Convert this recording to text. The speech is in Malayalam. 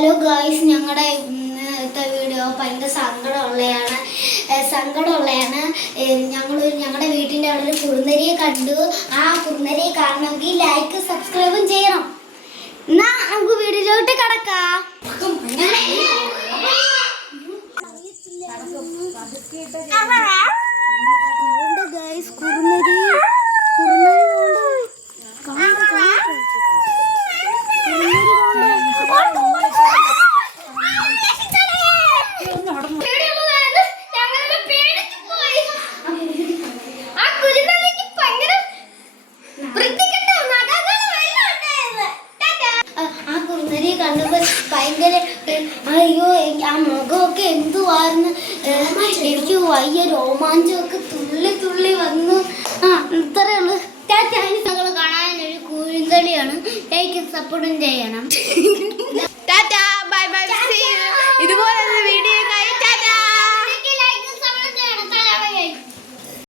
ഹലോ ഗായ്സ്, ഞങ്ങളുടെ ഇന്നത്തെ വീഡിയോ ഭയങ്കര സങ്കടമുള്ളതാണ്. ഞങ്ങളുടെ വീട്ടിൻ്റെ അവിടെ ഒരു കുറുനരിയെ കണ്ടു. ആ കുറുനരിയെ കാണണമെങ്കിൽ ലൈക്ക് സബ്സ്ക്രൈബും ചെയ്യണം. എന്നാ നമുക്ക് വീഡിയോയിലോട്ട് കടക്കാം. ഗായ്സ്, കുറുനരി കണ്ടപ്പോൾ ഭയങ്കര അയ്യോ, ആ മുഖമൊക്കെ എന്തുവായിരുന്നു. എനിക്ക് വയ്യ, രോമാഞ്ചമൊക്കെ തുള്ളി തുള്ളി വന്നു. ഇത്രയേ ഉള്ളൂ. ഞങ്ങൾ കാണാൻ ഒരു കുറുനരിയാണ്. ലൈക്ക് സപ്പോർട്ടും ചെയ്യണം.